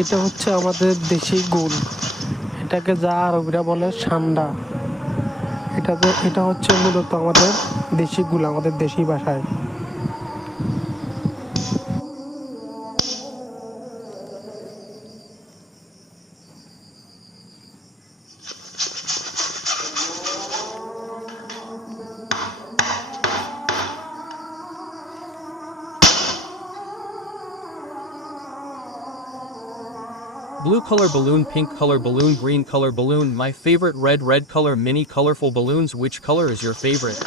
এটা হচ্ছে আমাদের দেশি গুল। এটাকে যা আরবিরা বলে সান্ডা। এটা হচ্ছে মূলত আমাদের দেশি গুল, আমাদের দেশি ভাষায়। Blue color balloon, pink color balloon, green color balloon. My favorite red color, mini colorful balloons. Which color is your favorite?